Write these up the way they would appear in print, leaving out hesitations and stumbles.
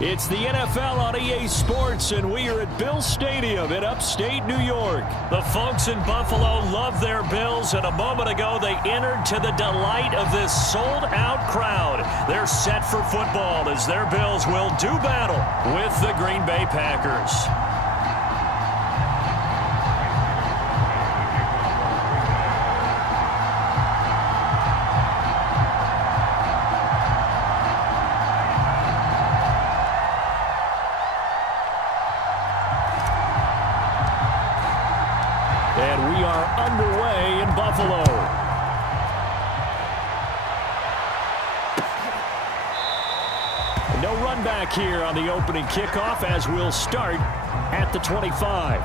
It's the NFL on EA Sports, and we are at Bill Stadium in upstate New York. The folks in Buffalo love their Bills, and a moment ago they entered to the delight of this sold-out crowd. They're set for football as their Bills will do battle with the Green Bay Packers. And we are underway in Buffalo. No run back here on the opening kickoff as we'll start at the 25.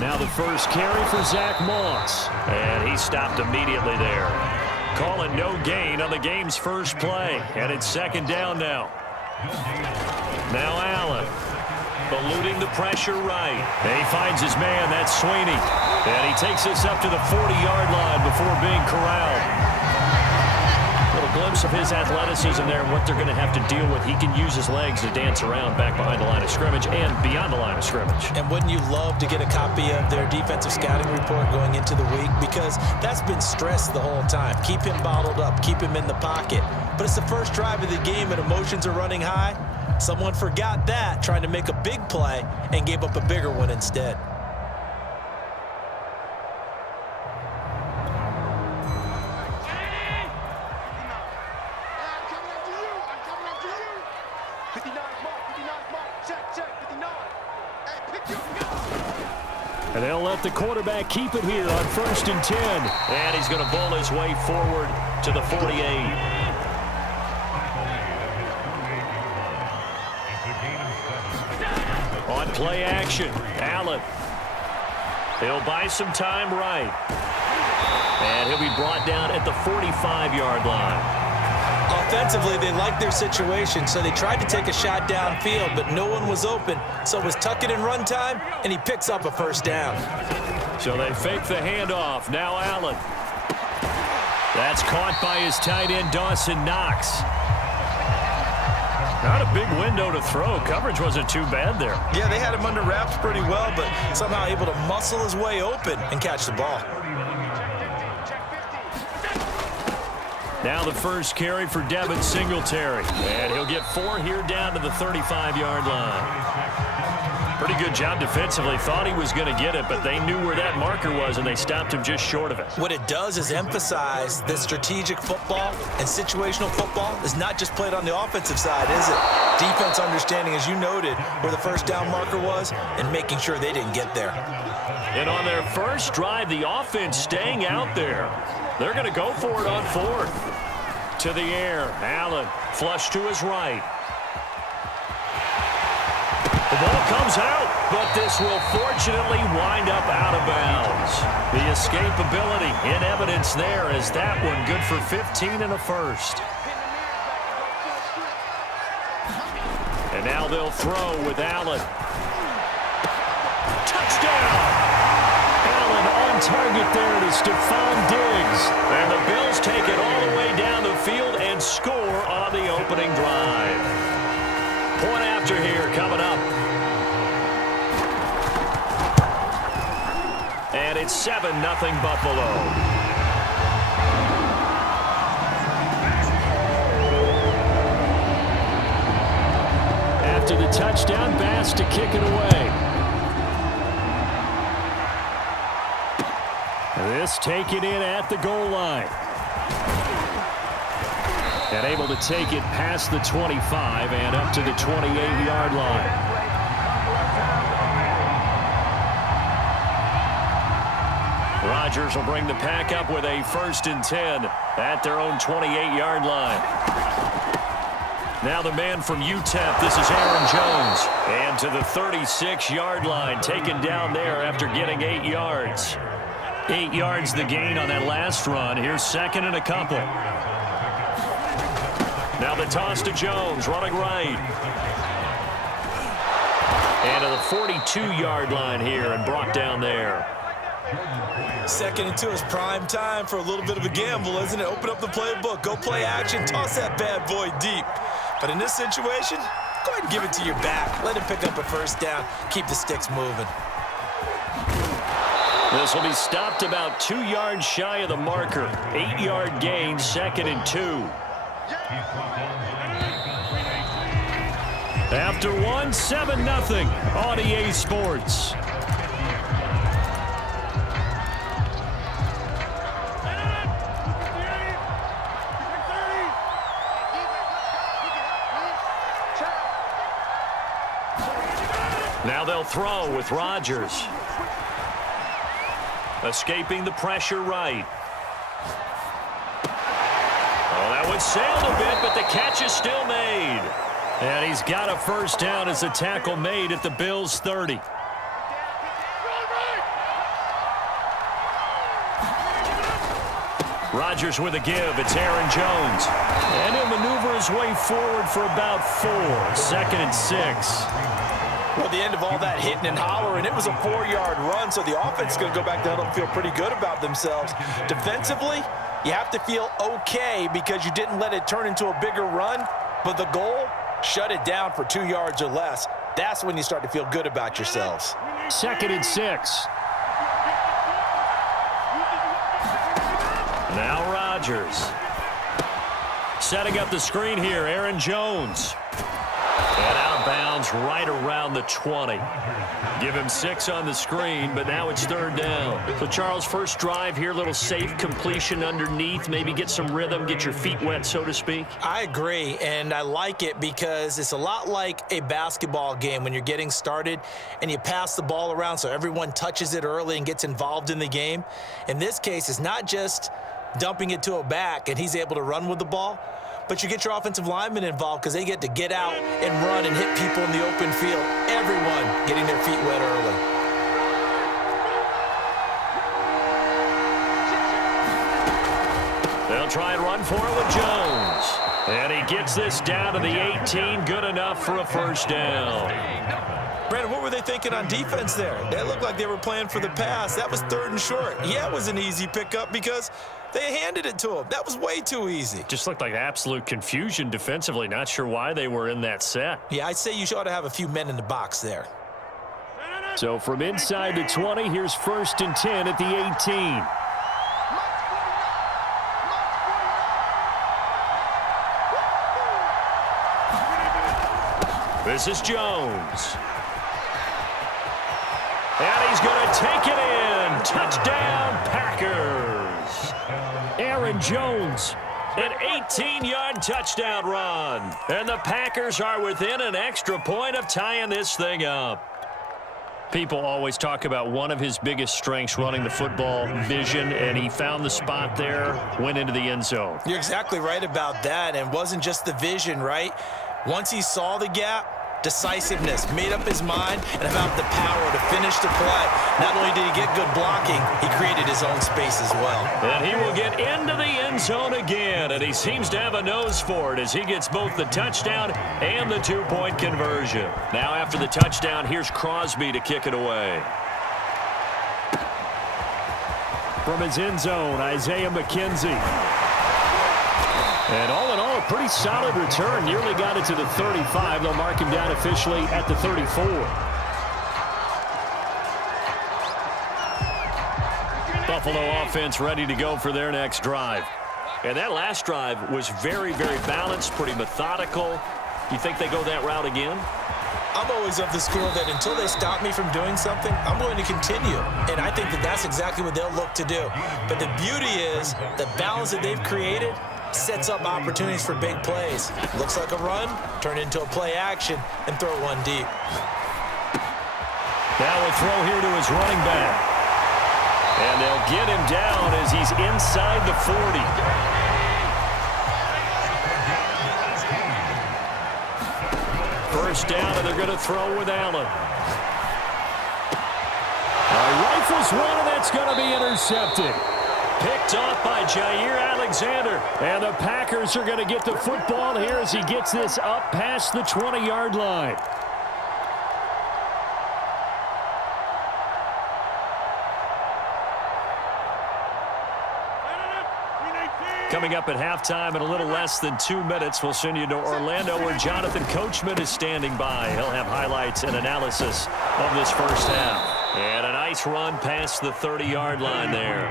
Now the first carry for Zach Moss. And he stopped immediately there. Calling no gain on the game's first play. And it's second down now. Now Allen. Eluding the pressure right. And he finds his man. That's Sweeney. And he takes us up to the 40-yard line before being corralled. Little glimpse of his athleticism there and what they're going to have to deal with. He can use his legs to dance around back behind the line of scrimmage and beyond the line of scrimmage. And wouldn't you love to get a copy of their defensive scouting report going into the week? Because that's been stressed the whole time. Keep him bottled up. Keep him in the pocket. But it's the first drive of the game and emotions are running high. Someone forgot that, trying to make a big play and gave up a bigger one instead. And they'll let the quarterback keep it here on 1st and 10. And he's going to bowl his way forward to the 48. On play action, Allen. He'll buy some time right. And he'll be brought down at the 45-yard line. Offensively, they liked their situation, so they tried to take a shot downfield, but no one was open. So it was tuck it and run time, and he picks up a first down. So they fake the handoff. Now Allen. That's caught by his tight end, Dawson Knox. Not a big window to throw. Coverage wasn't too bad there. Yeah, they had him under wraps pretty well, but somehow able to muscle his way open and catch the ball. Now the first carry for Devin Singletary. And he'll get 4 here down to the 35-yard line. Pretty good job defensively. Thought he was going to get it, but they knew where that marker was, and they stopped him just short of it. What it does is emphasize that strategic football and situational football is not just played on the offensive side, is it? Defense understanding, as you noted, where the first down marker was and making sure they didn't get there. And on their first drive, the offense staying out there. They're going to go for it on 4th. To the air, Allen, flush to his right. The ball comes out, but this will fortunately wind up out of bounds. The escapability in evidence there as that one good for 15 and a first. And now they'll throw with Allen. Touchdown! On target there to Stephon Diggs. And the Bills take it all the way down the field and score on the opening drive. Point after here coming up. And it's 7-0 Buffalo. After the touchdown, Bass to kick it away. This taken in at the goal line. And able to take it past the 25 and up to the 28-yard line. Rodgers will bring the pack up with a 1st and 10 at their own 28-yard line. Now the man from UTEP, this is Aaron Jones. And to the 36-yard line, taken down there after getting 8 yards. 8 yards the gain on that last run. Here's second and a couple. Now the toss to Jones, running right. And to the 42-yard line here and brought down there. 2nd and 2 is prime time for a little bit of a gamble, isn't it? Open up the playbook, go play action, toss that bad boy deep. But in this situation, go ahead and give it to your back. Let him pick up a first down. Keep the sticks moving. This will be stopped about 2 yards shy of the marker. 8-yard gain, 2nd and 2. After 1, 7-0 on EA Sports. Now they'll throw with Rodgers. Escaping the pressure right. Oh, that one sailed a bit, but the catch is still made. And he's got a first down as the tackle made at the Bills' 30. Rodgers with a give. It's Aaron Jones. And he'll maneuver his way forward for about 4. 2nd and 6. Well, the end of all that hitting and hollering, it was a 4-yard run, so the offense is going to go back down and feel pretty good about themselves. Defensively, you have to feel okay because you didn't let it turn into a bigger run, but the goal, shut it down for 2 yards or less. That's when you start to feel good about yourselves. 2nd and 6. Now Rodgers. Setting up the screen here, Aaron Jones. And out of bounds right around the 20. Give him 6 on the screen, but now it's 3rd down. So, Charles, first drive here, little safe completion underneath, maybe get some rhythm, get your feet wet, so to speak. I agree, and I like it because it's a lot like a basketball game when you're getting started and you pass the ball around so everyone touches it early and gets involved in the game. In this case, it's not just dumping it to a back and he's able to run with the ball, but you get your offensive linemen involved because they get to get out and run and hit people in the open field. Everyone getting their feet wet early. They'll try and run for it with Jones. And he gets this down to the 18. Good enough for a first down. Brandon, what were they thinking on defense there? They looked like they were playing for the pass. That was 3rd and short. Yeah, it was an easy pickup because they handed it to him. That was way too easy. Just looked like absolute confusion defensively. Not sure why they were in that set. Yeah, I'd say you ought to have a few men in the box there. So from inside the 20, here's 1st and 10 at the 18. This is Jones. And he's going to take it in. Touchdown, Packers. Aaron Jones, an 18-yard touchdown run. And the Packers are within an extra point of tying this thing up. People always talk about one of his biggest strengths running the football, vision, and he found the spot there, went into the end zone. You're exactly right about that, and it wasn't just the vision, right? Once he saw the gap, decisiveness, made up his mind, and about the power to finish the play. Not only did he get good blocking, he created his own space as well. And he will get into the end zone again, and he seems to have a nose for it as he gets both the touchdown and the 2-point conversion. Now after the touchdown, here's Crosby to kick it away. From his end zone, Isaiah McKenzie. And all in all, a pretty solid return. Nearly got it to the 35. They'll mark him down officially at the 34. Buffalo offense ready to go for their next drive. And that last drive was very, very balanced, pretty methodical. You think they go that route again? I'm always of the school that until they stop me from doing something, I'm going to continue. And I think that that's exactly what they'll look to do. But the beauty is the balance that they've created sets up opportunities for big plays. Looks like a run, turn into a play action, and throw one deep. Now a throw here to his running back. And they'll get him down as he's inside the 40. First down, and they're going to throw with Allen. Rifles one, and that's going to be intercepted. Picked off by Jair Alexander. And the Packers are going to get the football here as he gets this up past the 20-yard line. Coming up at halftime in a little less than 2 minutes, we'll send you to Orlando where Jonathan Coachman is standing by. He'll have highlights and analysis of this first half. And a nice run past the 30-yard line there.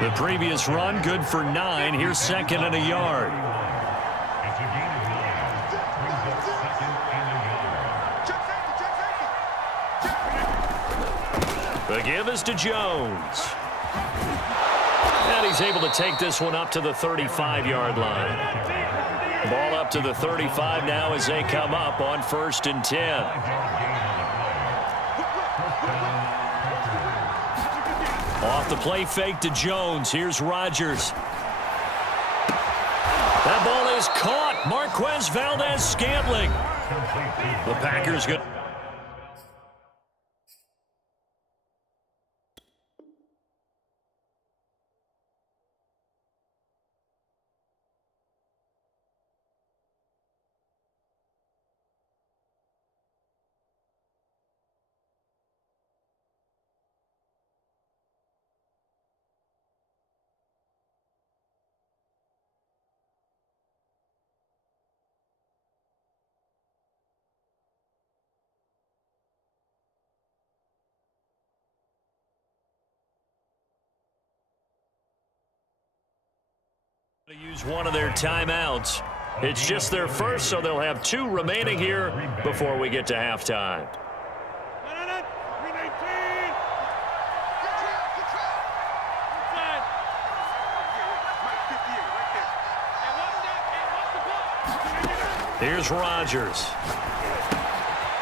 The previous run, good for 9. Here's second and a yard. The give is to Jones. And he's able to take this one up to the 35-yard line. Ball up to the 35 now as they come up on 1st and 10. Off the play fake to Jones. Here's Rodgers. That ball is caught. Marquez Valdez-Scantling. The Packers good. To use one of their timeouts. It's just their first, so they'll have 2 remaining here before we get to halftime. Here's Rodgers.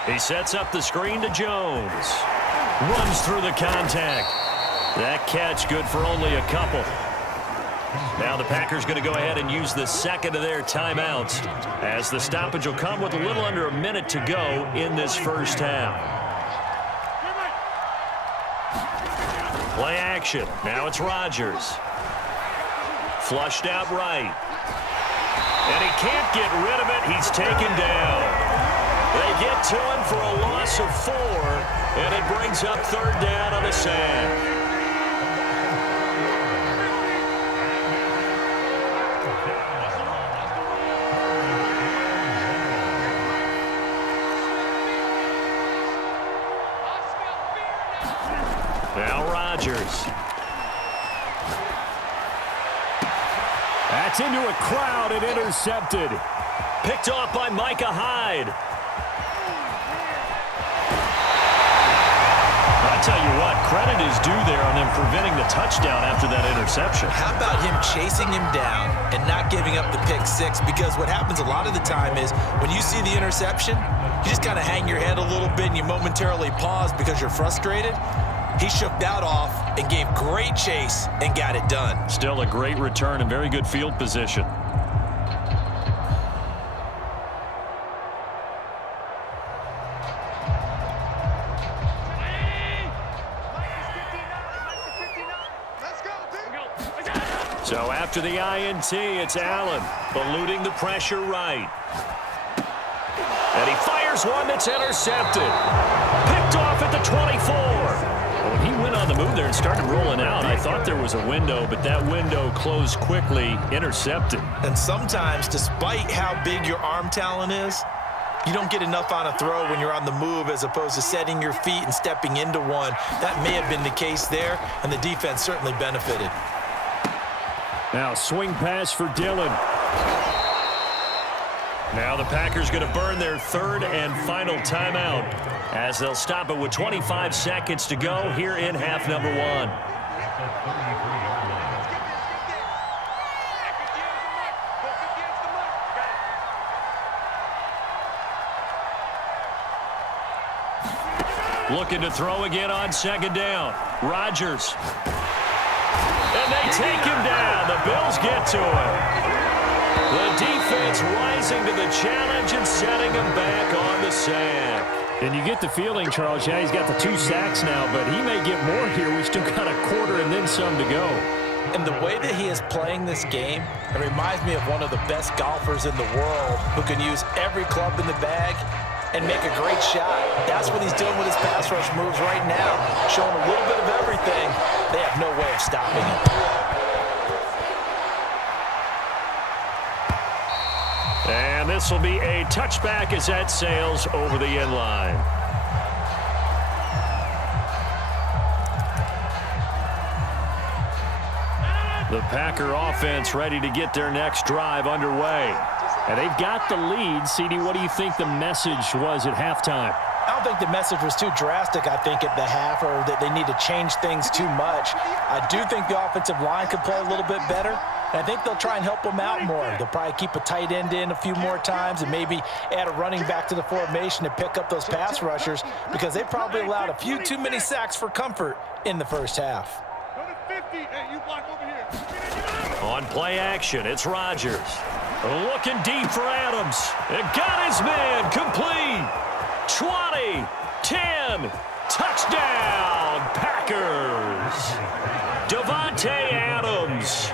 He sets up the screen to Jones. Runs through the contact. That catch good for only a couple. Now the Packers going to go ahead and use the second of their timeouts as the stoppage will come with a little under a minute to go in this first half. Play action. Now it's Rodgers. Flushed out right. And he can't get rid of it. He's taken down. They get to him for a loss of 4, and it brings up 3rd down on the sand. Now Rodgers. That's into a crowd and intercepted. Picked off by Micah Hyde. I'll tell you what, credit is due there on them preventing the touchdown after that interception. How about him chasing him down and not giving up the pick 6? Because what happens a lot of the time is when you see the interception, you just kind of hang your head a little bit and you momentarily pause because you're frustrated. He shook that off and gave great chase and got it done. Still a great return and very good field position. So after the INT, it's Allen eluding the pressure right. And he fires one that's intercepted. Picked off at the 24. When he went on the move there and started rolling out, I thought there was a window, but that window closed quickly, intercepted. And sometimes, despite how big your arm talent is, you don't get enough on a throw when you're on the move as opposed to setting your feet and stepping into one. That may have been the case there, and the defense certainly benefited. Now swing pass for Dillon. Now the Packers going to burn their 3rd and final timeout as they'll stop it with 25 seconds to go here in half number 1. Looking to throw again on 2nd down. Rodgers. And they take him down. The Bills get to him. The defense rising to the challenge and setting him back on the sack. And you get the feeling, Charles, yeah, he's got the 2 sacks now, but he may get more here. We still got a quarter and then some to go. And the way that he is playing this game, it reminds me of one of the best golfers in the world who can use every club in the bag and make a great shot. That's what he's doing with his pass rush moves right now, showing a little bit of everything. They have no way of stopping him. And this will be a touchback as that sails over the end line. The Packer offense ready to get their next drive underway. And they've got the lead. CD, what do you think the message was at halftime? I don't think the message was too drastic, I think, at the half, or that they need to change things too much. I do think the offensive line could play a little bit better. And I think they'll try and help them out more. They'll probably keep a tight end in a few more times and maybe add a running back to the formation to pick up those pass rushers, because they probably allowed a few too many sacks for comfort in the first half. On play action, it's Rodgers. Looking deep for Adams. It got his man complete. 20, 10, touchdown, Packers. Devontae Adams,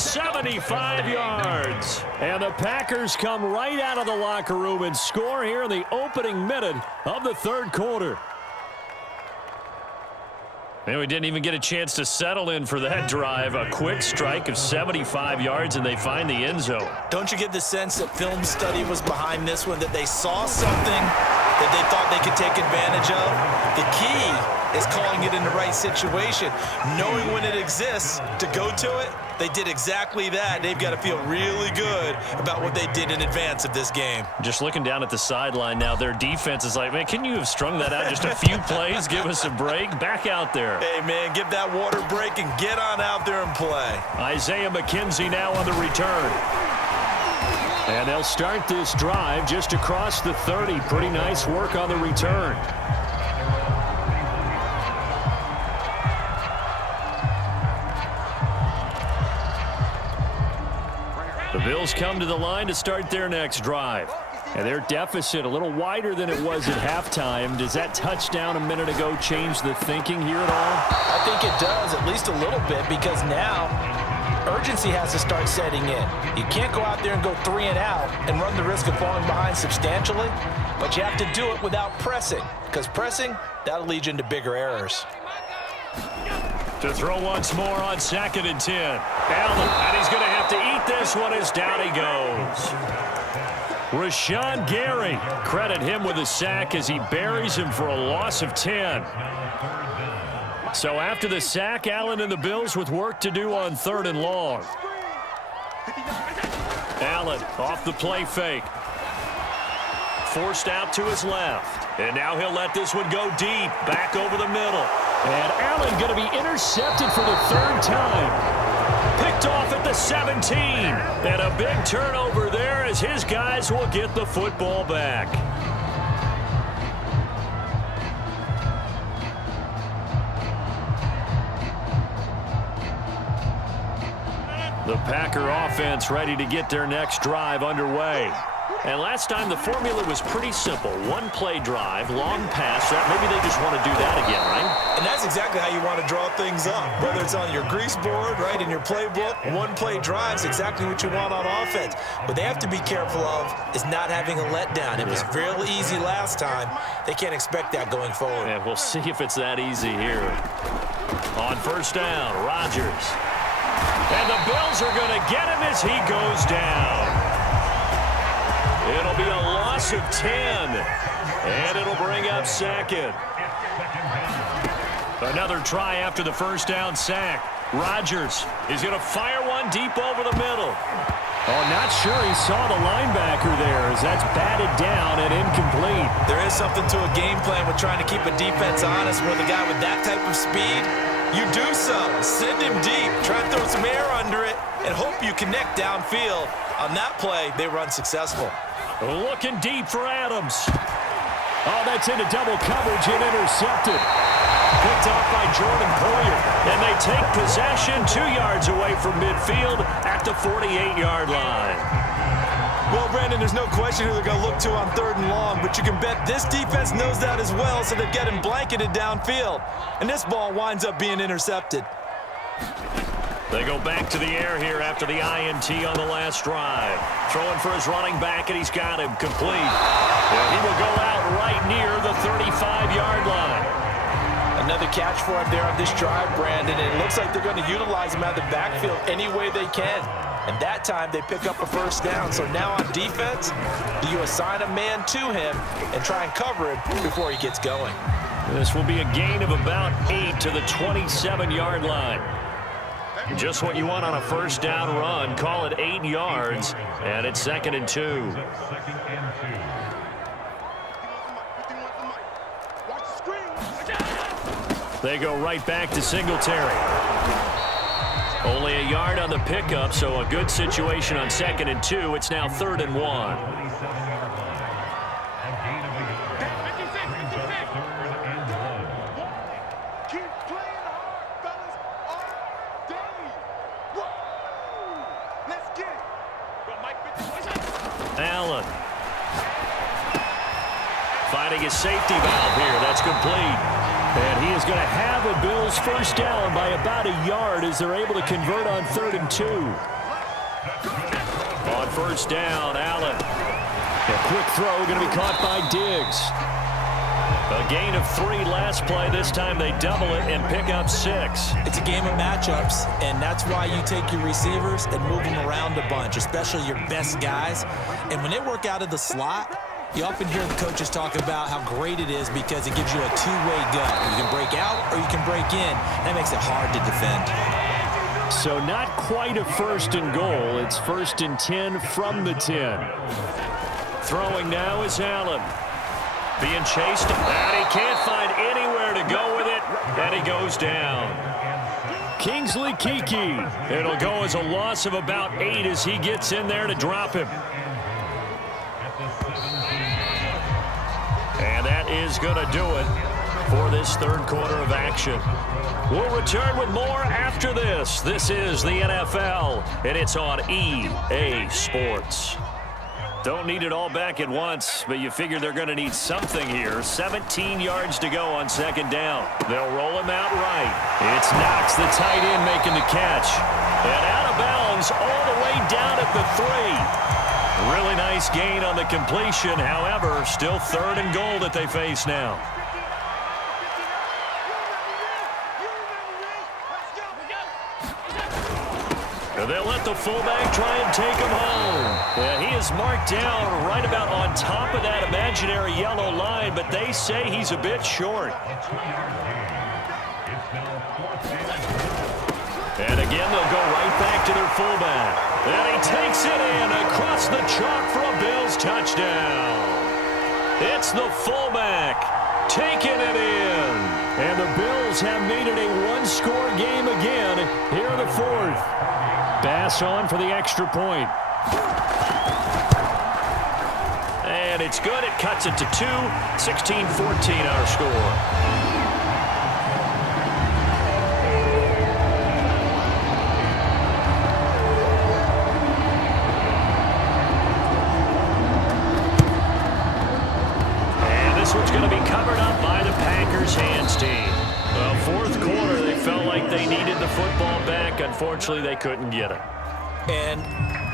75 yards. And the Packers come right out of the locker room and score here in the opening minute of the third quarter. And we didn't even get a chance to settle in for that drive. A quick strike of 75 yards, and they find the end zone. Don't you get the sense that film study was behind this one, that they saw something that they thought they could take advantage of? The key is calling it in the right situation, knowing when it exists to go to it. They did exactly that. They've got to feel really good about what they did in advance of this game. Just looking down at the sideline now, their defense is like, man, can you have strung that out just a few plays? Give us a break. Back out there. Hey, man, give that water break and get on out there and play. Isaiah McKenzie now on the return. And they'll start this drive just across the 30. Pretty nice work on the return. The Bills come to the line to start their next drive. And their deficit a little wider than it was at halftime. Does that touchdown a minute ago change the thinking here at all? I think it does, at least a little bit, because now urgency has to start setting in. You can't go out there and go 3 and out and run the risk of falling behind substantially, but you have to do it without pressing, because pressing, that'll lead you into bigger errors. To throw once more on 2nd and 10. Allen, and he's going to have to eat this one as down he goes. Rashawn Gary, credit him with a sack as he buries him for a loss of 10. So after the sack, Allen and the Bills with work to do on 3rd and long. Allen off the play fake. Forced out to his left. And now he'll let this one go deep, back over the middle. And Allen going to be intercepted for the 3rd time. Picked off at the 17. And a big turnover there as his guys will get the football back. The Packer offense ready to get their next drive underway. And last time the formula was pretty simple. 1-play drive, long pass. Maybe they just want to do that again, right? And that's exactly how you want to draw things up. Whether it's on your grease board, right, in your playbook, 1-play drives, exactly what you want on offense. What they have to be careful of is not having a letdown. It was real easy last time. They can't expect that going forward. And we'll see if it's that easy here. On 1st down, Rodgers. And the Bills are going to get him as he goes down. It'll be a loss of 10. And it'll bring up 2nd. Another try after the 1st down sack. Rodgers is going to fire one deep over the middle. Oh, not sure he saw the linebacker there as that's batted down and incomplete. There is something to a game plan with trying to keep a defense honest with a guy with that type of speed. You do so. Send him deep. Try and throw some air under it and hope you connect downfield. On that play, they run successful. Looking deep for Adams. Oh, that's into double coverage and intercepted. Picked off by Jordan Poyer. And they take possession 2 yards away from midfield at the 48-yard line. Well, Brandon, there's no question who they're going to look to on 3rd and long, but you can bet this defense knows that as well, so they're getting blanketed downfield. And this ball winds up being intercepted. They go back to the air here after the INT on the last drive. Throwing for his running back, and he's got him complete. And he will go out right near the 35-yard line. Another catch for him there on this drive, Brandon, and it looks like they're going to utilize him out of the backfield any way they can. And that time they pick up a first down. So now on defense, do you assign a man to him and try and cover him before he gets going? This will be a gain of about 8 to the 27-yard line. Just what you want on a first down run. Call it 8 yards, and it's 2nd and 2. They go right back to Singletary. Only a yard on the pickup, so a good situation on 2nd and 2. It's now 3rd and 1. Allen. Finding his safety valve here. That's complete. And he is going to have a Bills first down by about a yard as they're able to convert on 3rd and 2. On first down, Allen. A quick throw going to be caught by Diggs. A gain of 3 last play. This time they double it and pick up 6. It's a game of matchups, and that's why you take your receivers and move them around a bunch, especially your best guys. And when they work out of the slot, you often hear the coaches talk about how great it is because it gives you a two-way go. You can break out or you can break in. That makes it hard to defend. So not quite a 1st and goal. It's 1st and 10 from the 10. Throwing now is Allen. Being chased, and he can't find anywhere to go with it, and he goes down. Kingsley Keke. It'll go as a loss of about 8 as he gets in there to drop him. And that is going to do it for this 3rd quarter of action. We'll return with more after this. This is the NFL, and it's on EA Sports. Don't need it all back at once, but you figure they're going to need something here. 17 yards to go on 2nd down. They'll roll him out right. It's Knox, the tight end, making the catch. And out of bounds all the way down at the 3. Really nice gain on the completion. However, still 3rd and goal that they face now. They'll let the fullback try and take him home. Yeah, he is marked down right about on top of that imaginary yellow line, but they say he's a bit short. And again, they'll go right back to their fullback. And he takes it in across the chalk for a Bills touchdown. It's the fullback taking it in. And the Bills have made it a one-score game again here in the 4th. Bass on for the extra point. And it's good. It cuts it to 2. 16-14 our score. And this one's going to be covered up by the Packers hands team. Well, 4th quarter, they felt like they needed the football back. Unfortunately, they couldn't get it. And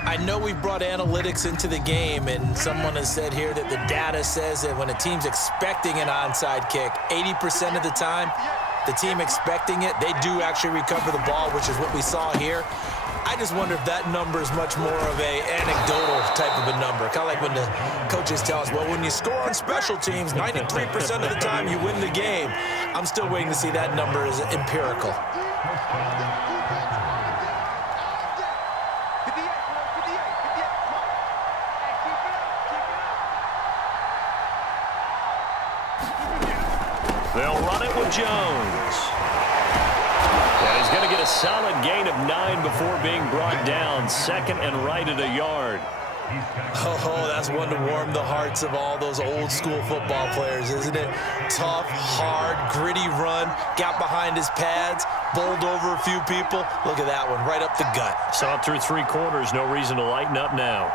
I know we brought analytics into the game, and someone has said here that the data says that when a team's expecting an onside kick, 80% of the time, the team expecting it, they do actually recover the ball, which is what we saw here. I just wonder if that number is much more of a anecdotal type of a number. Kind of like when the coaches tell us, well, when you score on special teams, 93% of the time you win the game. I'm still waiting to see that number as empirical. They'll run it with Jones. And he's going to get a solid gain of 9 before being brought down. 2nd and right at a yard. Oh, that's one to warm the hearts of all those old school football players, isn't it? Tough, hard, gritty run, got behind his pads, bowled over a few people. Look at that one, right up the gut. Saw it through 3 quarters, no reason to lighten up now.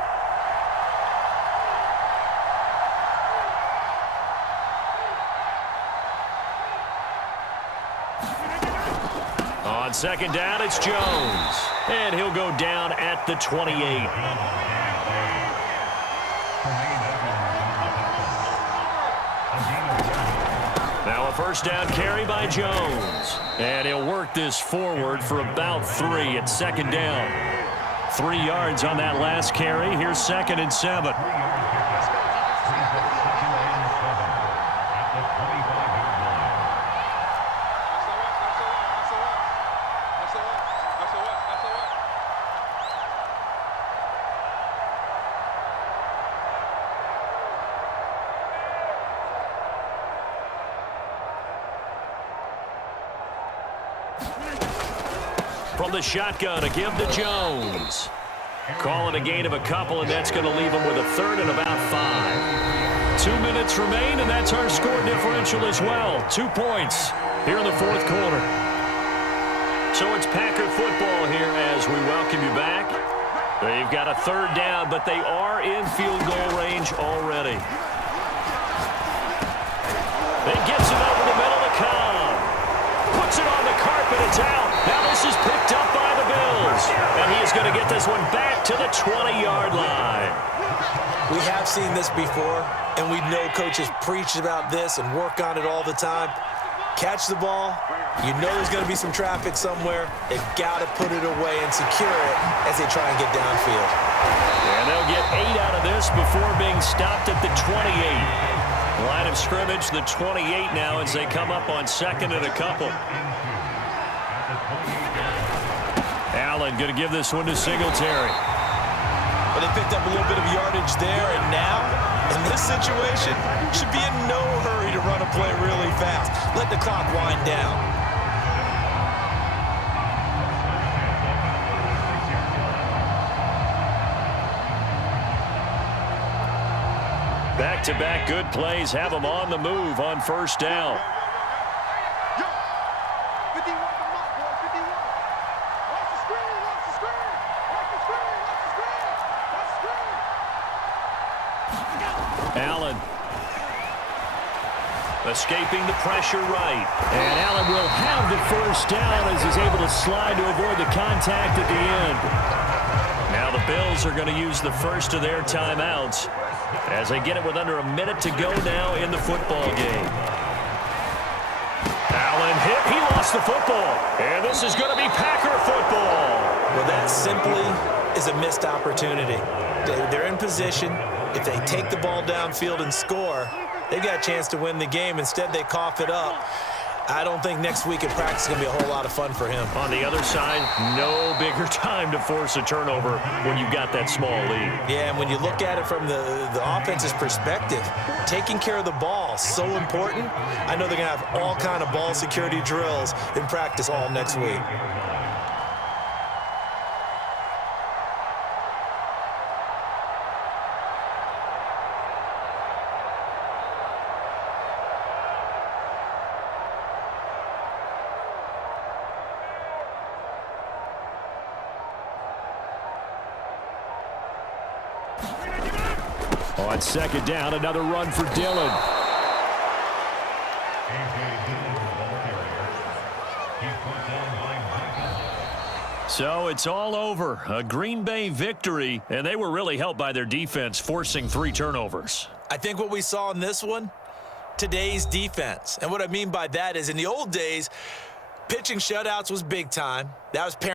second down, it's Jones. And he'll go down at the 28. Now a first down carry by Jones. And he'll work this forward for about 3 at second down. 3 yards on that last carry. Here's 2nd and 7. From the shotgun, a give to Jones. Calling a gain of a couple, and that's going to leave him with a 3rd and about 5. 2 minutes remain, and that's our score differential as well. 2 points here in the 4th quarter. So it's Packer football here as we welcome you back. They've got a 3rd down, but they are in field goal range already. It gets it over the middle to Cobb. Puts it on the carpet, it's out. Now this is picked up by the Bills. And he is going to get this one back to the 20-yard line. We have seen this before, and we know coaches preach about this and work on it all the time. Catch the ball. You know there's going to be some traffic somewhere. They've got to put it away and secure it as they try and get downfield. And they'll get 8 out of this before being stopped at the 28. Line of scrimmage, the 28 now as they come up on 2nd and a couple. Allen going to give this one to Singletary. Well, they picked up a little bit of yardage there, and now, in this situation, should be in no hurry to run a play really fast. Let the clock wind down. Back-to-back good plays have them on the move on 1st down. Allen escaping the pressure right. And Allen will have the 1st down as he's able to slide to avoid the contact at the end. Now the Bills are going to use the first of their timeouts as they get it with under a minute to go now in the football game. Allen hit. He lost the football. And this is going to be Packer football. Well, that simply is a missed opportunity. They're in position. If they take the ball downfield and score, they've got a chance to win the game. Instead, they cough it up. I don't think next week at practice is going to be a whole lot of fun for him. On the other side, no bigger time to force a turnover when you've got that small lead. Yeah, and when you look at it from the offense's perspective, taking care of the ball, so important. I know they're going to have all kind of ball security drills in practice all next week. On 2nd down, another run for Dillon. So it's all over. A Green Bay victory, and they were really helped by their defense, forcing 3 turnovers. I think what we saw in this one, today's defense. And what I mean by that is in the old days, pitching shutouts was big time. That was